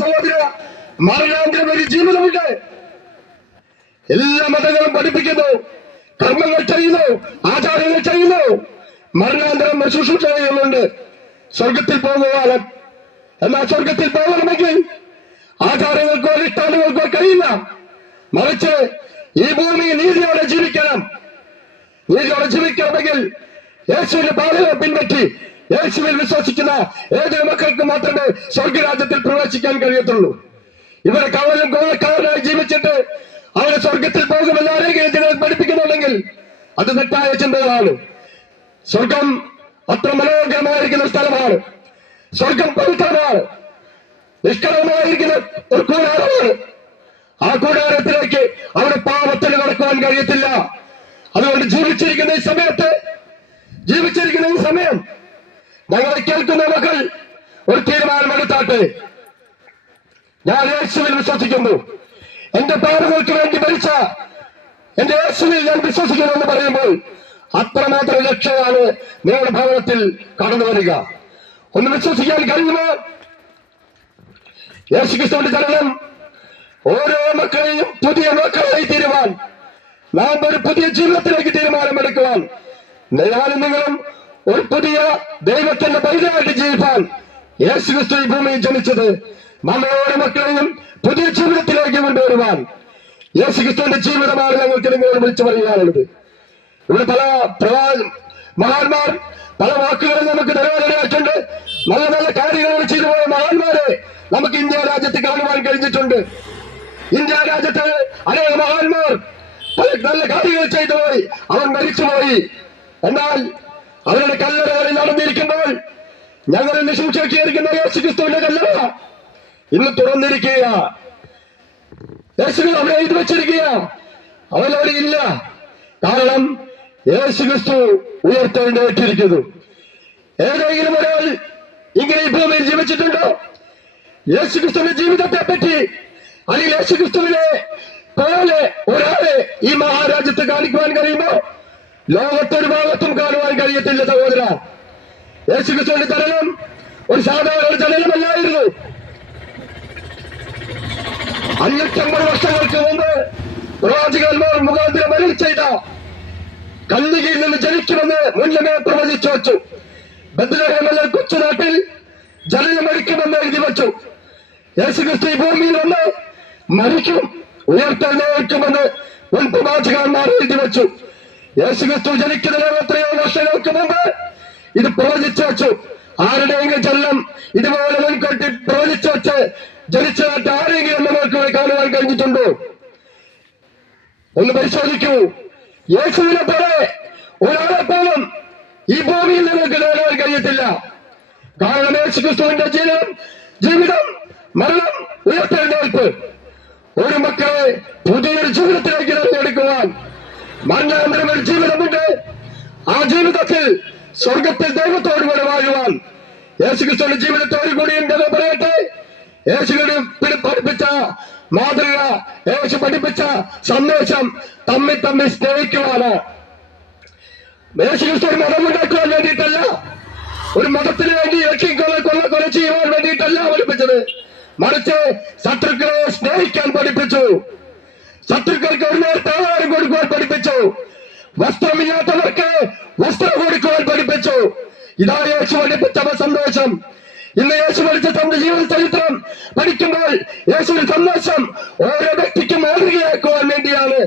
സഹോദര, മരണാന്തരം ഒരു ജീവിതമുണ്ട്. എല്ലാ മതങ്ങളും പഠിപ്പിക്കുന്നു, കർമ്മങ്ങൾ ചെയ്യുന്നു, ആചാരങ്ങൾ ചെയ്യുന്നു, മരണാന്തരം ശുശ്രൂഷ ചെയ്യുന്നുണ്ട് സ്വർഗത്തിൽ പോകുവാൻ. എന്നാൽ സ്വർഗത്തിൽ പോകണമെങ്കിൽ ആചാരങ്ങൾക്കോ അനുഷ്ഠാനങ്ങൾക്കോ കഴിയില്ല. മറിച്ച് ഈ ഭൂമി നീതിയോടെ ജീവിക്കണം. നീതിയോടെ ജീവിക്കണമെങ്കിൽ യേശുവിന്റെ പാതയെ പിൻപറ്റി യേശുവിൽ വിശ്വസിക്കുന്ന ഏതൊരു മക്കൾക്ക് മാത്രമേ സ്വർഗരാജ്യത്തിൽ പ്രവേശിക്കാൻ കഴിയത്തുള്ളൂ. ഇവരെ കവലും കോഴക്കാരനായി ജീവിച്ചിട്ട് അവരെ സ്വർഗത്തിൽ പോകുമെന്ന് ആരെങ്കിലും ജനങ്ങൾ പഠിപ്പിക്കുന്നുണ്ടെങ്കിൽ അത് തെറ്റായ ചിന്തകളാണ്. സ്വർഗം അത്ര മനോഹരമായിരിക്കുന്ന സ്ഥലമാണ്. സ്വർഗം പവിത്രമാണ്, നിഷ്കളങ്കമായിരിക്കുന്ന ഒരു കൂടാരമാണ്. ആ കൂടാരത്തിലേക്ക് അവിടെ പാപത്തിന് നടക്കുവാൻ കഴിയത്തില്ല. അതുകൊണ്ട് ജീവിച്ചിരിക്കുന്ന ഈ സമയം ഞങ്ങളെ കേൾക്കുന്ന മക്കൾ ഒരു തീരുമാനമെടുത്താട്ടെ. ഞാൻ യേശുവിൽ വിശ്വസിക്കുന്നു, എന്റെ പാപങ്ങൾക്ക് വേണ്ടി മരിച്ച എന്റെ യേശുവിൽ ഞാൻ വിശ്വസിക്കുന്നു എന്ന് പറയുമ്പോൾ അത്രമാത്രം ലക്ഷ്യമാണ് നിങ്ങളുടെ ഭവനത്തിൽ കടന്നു വരിക. ഒന്ന് വിശ്വസിക്കാൻ കഴിയുമോ? യേശുക്രിസ്തുവിന്റെ ജനനം ഓരോ മക്കളെയും പുതിയ മക്കളായി തീരുവാൻ, നാം ഒരു പുതിയ ജീവിതത്തിലേക്ക് തീരുമാനമെടുക്കുവാൻ, ഞാനും നിങ്ങളും ഒരു പുതിയ ദൈവത്തിന്റെ പൈതലായിട്ട് ജീവിക്കാൻ യേശുക്രിസ്തു ഈ ഭൂമിയിൽ ജനിച്ചത് നമ്മൾ ഓരോ മക്കളെയും പുതിയ ജീവിതത്തിലേക്ക് കൊണ്ടുവരുവാൻ. യേശുക്രിസ്തുവിന്റെ ജീവിതമാണ് ഞങ്ങൾക്ക് നിങ്ങളോട് വിളിച്ചു പറയാനുള്ളത്. ഇവിടെ പല മഹാന്മാർ പല വാക്കുകളും നമുക്ക് നിറവേറിയിട്ടുണ്ട്. നല്ല നല്ല കാര്യങ്ങൾ ചെയ്തു പോയ മഹാന്മാരെ നമുക്ക് ഇന്ത്യ രാജ്യത്ത് കാണുവാൻ കഴിഞ്ഞിട്ടുണ്ട്. ഇന്ത്യ രാജ്യത്ത് അനേക മഹാന്മാർ പല നല്ല കാര്യങ്ങൾ ചെയ്തു പോയി, അവൻ മരിച്ചുപോയി. എന്നാൽ അവരുടെ കല്ലറകളിൽ നടന്നിരിക്കുമ്പോൾ ഞങ്ങൾ ഇന്ന് സൂക്ഷിച്ചിരിക്കുന്ന യേശുക്രിസ്തുവിന്റെ കല്ലറ ഇന്ന് തുറന്നിരിക്കുക. യേശുക്രിസ്തു അവിടെ എഴുതി വെച്ചിരിക്കുക, അവനവിടെ ഇല്ല. കാരണം യേശുക്രിസ്തു ഉയർത്തെഴുന്നേറ്റിരിക്കുന്നു. ഏതെങ്കിലും ഒരാൾ ഇങ്ങനെ ഈ ഭൂമിയിൽ ജീവിച്ചിട്ടുണ്ടോ? യേശുക്രിസ്തുവിന്റെ ജീവിതത്തെ പറ്റി അല്ലെങ്കിൽ യേശുക്രിസ്തുവിനെ പോലെ ഒരാളെ ഈ മഹാരാജ്യത്ത് കാണിക്കുവാൻ കഴിയുമോ? ലോകത്തൊരു ഭാഗത്തും കാണുവാൻ കഴിയത്തില്ല സഹോദര. യേശുക്രിസ്തുവിന്റെ ജനനം ഒരു സാധാരണ ജനനമല്ലായിരുന്നു. 550 വർഷങ്ങൾക്ക് മുമ്പ് പ്രവാചകന്മാർ മുഖാന്തരം അരുളി ചെയ്ത കന്യകയിൽ നിന്ന് ജനിക്കുമെന്ന് മുന്നമേ പ്രവചിച്ചു വച്ചു. ബത്ലഹേമിലെ കൊച്ചുനാട്ടിൽ ജനനമടിക്കുമെന്ന് എഴുതി വച്ചു. യേശുക്രിസ്തു ഈ ഭൂമിയിൽ വന്ന് മരിക്കും, ഉയർത്തെഴുന്നേൽക്കുമെന്ന് മുൻ പ്രവാചകന്മാർ എഴുതി വച്ചു. യേശുക്രിസ്തു ജനിക്കുന്നതിന് എത്രയോ വർഷങ്ങൾക്ക് മുമ്പ് ഇത് പ്രവചിച്ചു വച്ചു. ആരുടെയെങ്കിലും ജനനം ഇതുപോലെ മുൻകൂട്ടി പ്രവചിച്ചു വെച്ച് ജനിച്ചതായിട്ട് ആരെങ്കിലും നമുക്ക് കാണുവാൻ കഴിഞ്ഞിട്ടുണ്ടോ? ഒന്ന് പരിശോധിക്കൂ. യേശുവിനെ പോലെ ഒരാളെ പോലും ഈ ഭൂമിയിൽ നിങ്ങൾക്ക് നേടാൻ കഴിയത്തില്ല. കാരണം യേശുക്രിസ്തുവിന്റെ ജീവിതം, മരണം, ഉയർത്തെഴുന്നേൽപ്പ് ഒരു മക്കളെ പുതിയൊരു ജീവിതത്തിലേക്ക് തിരഞ്ഞെടുക്കുവാൻ, മരണാന്തരം ഒരു ജീവിതമുണ്ട്. ആ ജീവിതത്തിൽ സ്വർഗത്തിൽ ദൈവത്തോടുകൂടി വാഴുവാൻ യേശുക്രിസ്തുവിന്റെ ജീവിതത്തോടു കൂടി ഉണ്ടെന്ന് പറയട്ടെ. യേശുക്രിസ്തു പഠിപ്പിച്ച മാതൃക, യേശു പഠിപ്പിച്ച സന്ദേശം തമ്മിൽ സ്നേഹിക്കുവാണ്. യേശുക്രിസ്തു ഒരു മതം ഉണ്ടാക്കുവാൻ വേണ്ടിയിട്ടല്ല, ഒരു മതത്തിന് വേണ്ടി കൊല ചെയ്യുവാൻ വേണ്ടിയിട്ടല്ല പഠിപ്പിച്ചത്. മറിച്ച് ശത്രുക്കളെ സ്നേഹിക്കാൻ പഠിപ്പിച്ചു. ശത്രുക്കൾക്ക് ഒരു നേരത്തെ ആഹാരം കൊടുക്കുവാൻ പഠിപ്പിച്ചു. വസ്ത്രമില്ലാത്തവർക്ക് വസ്ത്രം കൊടുക്കുവാൻ പഠിപ്പിച്ചു. ഇതാ യേശു പഠിപ്പിച്ച സന്ദേശം. ഇന്ന് യേശു പഠിച്ച തന്റെ ജീവിത ചരിത്രം പഠിക്കുമ്പോൾ യേശുവിന്റെ സന്ദേശം ഓരോ വ്യക്തിക്കും മാതൃകയാക്കുവാൻ വേണ്ടിയാണ്